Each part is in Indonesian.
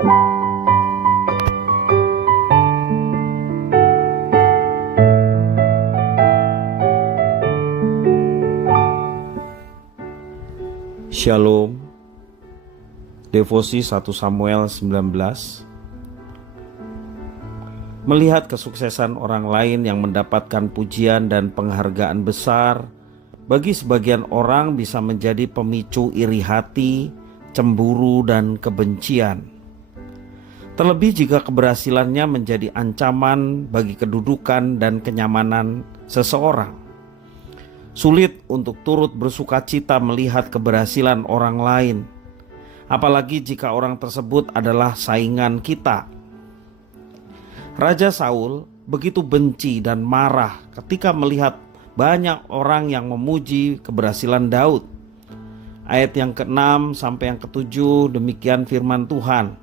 Shalom. Devosi 1 Samuel 19. Melihat kesuksesan orang lain yang mendapatkan pujian dan penghargaan besar, bagi sebagian orang bisa menjadi pemicu iri hati, cemburu, dan kebencian. Terlebih jika keberhasilannya menjadi ancaman bagi kedudukan dan kenyamanan seseorang. Sulit untuk turut bersukacita melihat keberhasilan orang lain, apalagi jika orang tersebut adalah saingan kita. Raja Saul begitu benci dan marah ketika melihat banyak orang yang memuji keberhasilan Daud. Ayat yang ke-6 sampai yang ke-7, demikian firman Tuhan.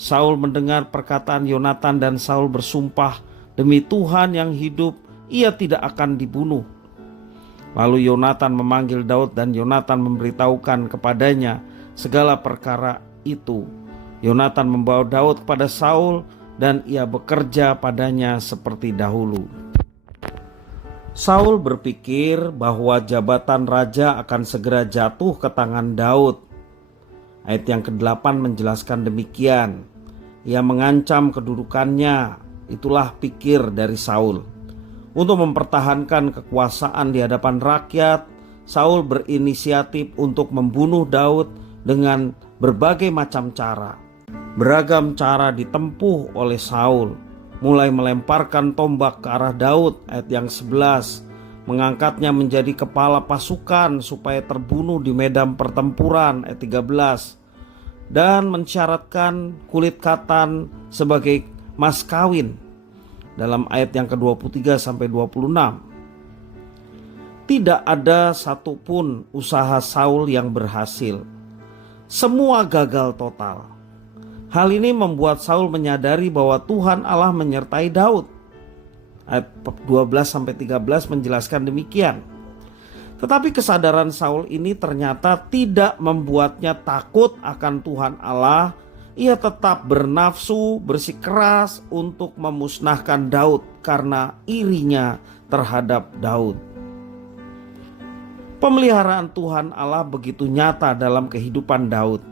Saul mendengar perkataan Yonatan dan Saul bersumpah, demi Tuhan yang hidup, ia tidak akan dibunuh. Lalu Yonatan memanggil Daud dan Yonatan memberitahukan kepadanya segala perkara itu. Yonatan membawa Daud kepada Saul dan ia bekerja padanya seperti dahulu. Saul berpikir bahwa jabatan raja akan segera jatuh ke tangan Daud. Ayat yang ke-8 menjelaskan demikian. Ia mengancam kedudukannya, itulah pikir dari Saul. Untuk mempertahankan kekuasaan di hadapan rakyat, Saul berinisiatif untuk membunuh Daud dengan berbagai macam cara. Beragam cara ditempuh oleh Saul, mulai melemparkan tombak ke arah Daud, ayat yang 11, mengangkatnya menjadi kepala pasukan supaya terbunuh di medan pertempuran, ayat 13, dan mensyaratkan kulit katan sebagai mas kawin, dalam ayat yang ke-23 sampai 26. Tidak ada satupun usaha Saul yang berhasil. Semua gagal total. Hal ini membuat Saul menyadari bahwa Tuhan Allah menyertai Daud. Ayat 12 sampai 13 menjelaskan demikian. Tetapi kesadaran Saul ini ternyata tidak membuatnya takut akan Tuhan Allah. Ia tetap bernafsu bersikeras untuk memusnahkan Daud karena irinya terhadap Daud. Pemeliharaan Tuhan Allah begitu nyata dalam kehidupan Daud.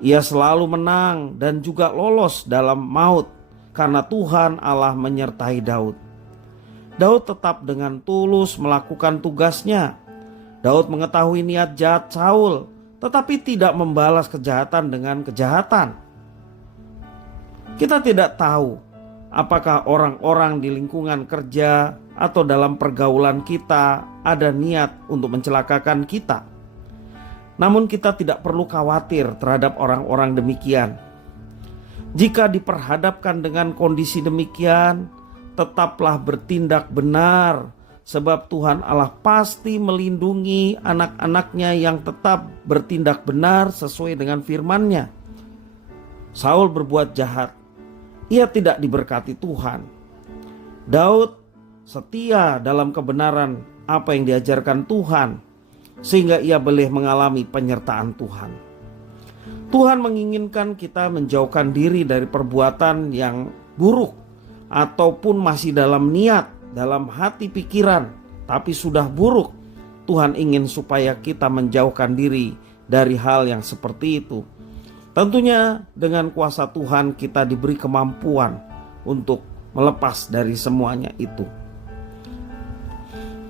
Ia selalu menang dan juga lolos dalam maut karena Tuhan Allah menyertai Daud. Daud tetap dengan tulus melakukan tugasnya. Daud mengetahui niat jahat Saul, tetapi tidak membalas kejahatan dengan kejahatan. Kita tidak tahu apakah orang-orang di lingkungan kerja atau dalam pergaulan kita ada niat untuk mencelakakan kita. Namun kita tidak perlu khawatir terhadap orang-orang demikian. Jika diperhadapkan dengan kondisi demikian, tetaplah bertindak benar. Sebab Tuhan Allah pasti melindungi anak-anaknya yang tetap bertindak benar sesuai dengan firman-Nya. Saul berbuat jahat. Ia tidak diberkati Tuhan. Daud setia dalam kebenaran apa yang diajarkan Tuhan, sehingga ia boleh mengalami penyertaan Tuhan. Tuhan menginginkan kita menjauhkan diri dari perbuatan yang buruk ataupun masih dalam niat, dalam hati pikiran, tapi sudah buruk. Tuhan ingin supaya kita menjauhkan diri dari hal yang seperti itu. Tentunya dengan kuasa Tuhan kita diberi kemampuan untuk melepas dari semuanya itu.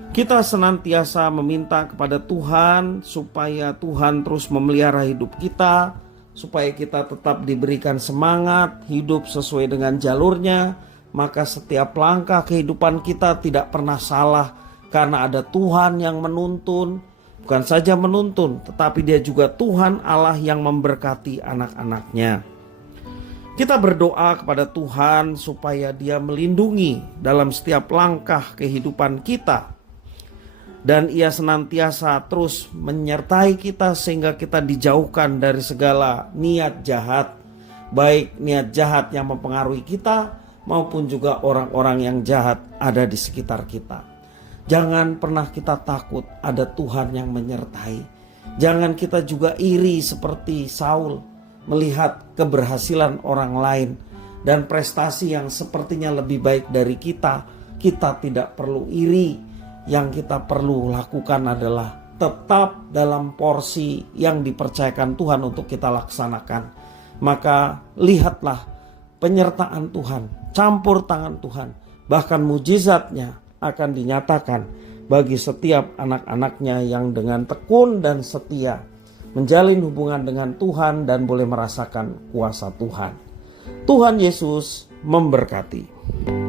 Kita senantiasa meminta kepada Tuhan supaya Tuhan terus memelihara hidup kita, supaya kita tetap diberikan semangat hidup sesuai dengan jalurnya. Maka setiap langkah kehidupan kita tidak pernah salah karena ada Tuhan yang menuntun. Bukan saja menuntun, tetapi Dia juga Tuhan Allah yang memberkati anak-anaknya. Kita berdoa kepada Tuhan supaya Dia melindungi dalam setiap langkah kehidupan kita. Dan Ia senantiasa terus menyertai kita sehingga kita dijauhkan dari segala niat jahat. Baik niat jahat yang mempengaruhi kita maupun juga orang-orang yang jahat ada di sekitar kita. Jangan pernah kita takut, ada Tuhan yang menyertai. Jangan kita juga iri seperti Saul. melihat keberhasilan orang lain dan prestasi yang sepertinya lebih baik dari kita, kita tidak perlu iri. Yang kita perlu lakukan adalah tetap dalam porsi yang dipercayakan Tuhan untuk kita laksanakan. Maka lihatlah penyertaan Tuhan, campur tangan Tuhan, bahkan mujizatnya akan dinyatakan bagi setiap anak-anaknya yang dengan tekun dan setia menjalin hubungan dengan Tuhan dan boleh merasakan kuasa Tuhan. Tuhan Yesus memberkati.